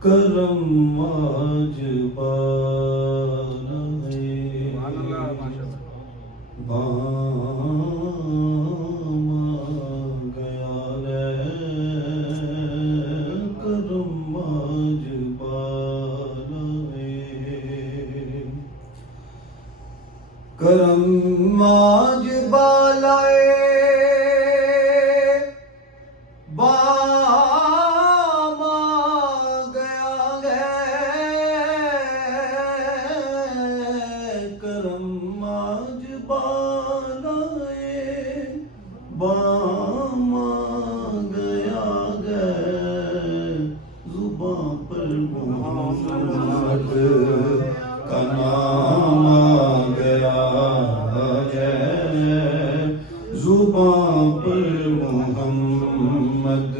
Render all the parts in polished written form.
کرم آج بارائے بام گیا ہے کرم آج بارائے کرم آج بالائے بام گیا ہے کرم آج بالائے بام گیا ہے زباں پر محمد کا نام آ گیا ہے زباں پر محمد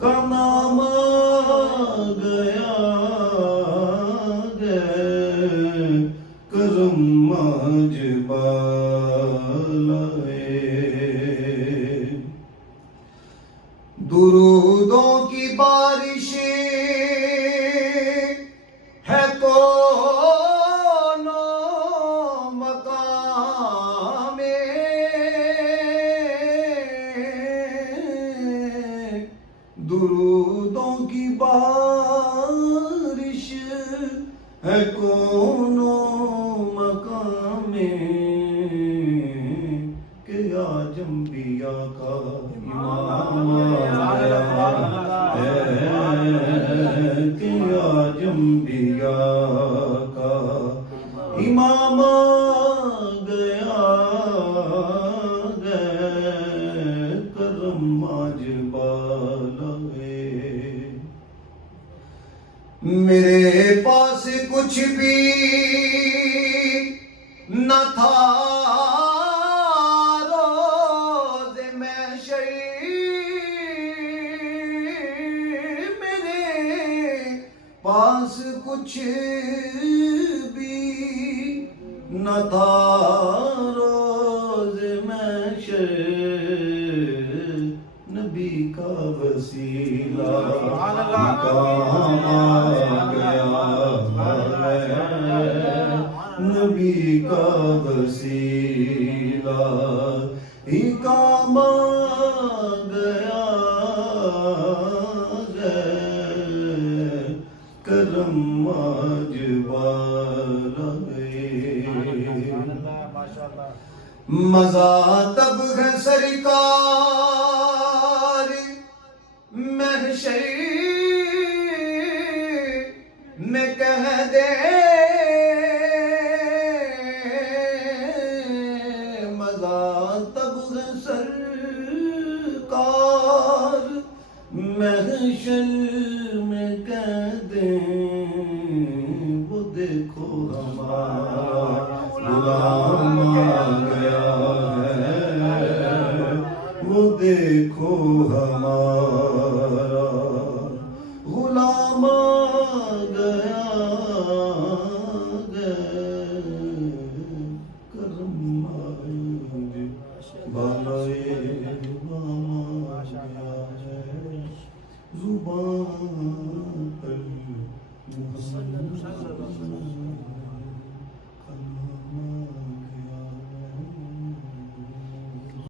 کا نام آ گیا ہے کرم آج بالائے درودوں کی بارش ہے کون مقام میں درودوں کی بارش ہے کون مقام میں کہ آج انبیاء کا امام آیا ہے کہ آج انبیاء کا امام آ گیا ہے کرم آج بالائے میرے پاس کچھ بھی نہ تھا روز محشر میرے پاس کچھ بھی نہ تھا روز محشر نبی کا وسیلہ کام آ گیا ہے نبی کا وسیلہ ہی کام آ گیا ہے کرم آج بالائے مزہ تب ہے سرکار محشر میں کہہ دے مزہ تب ہے سرکار محشر میں کہہ دیں وہ دیکھو ہمارا غلام آ گیا ہے وہ دیکھو ہمارا غلام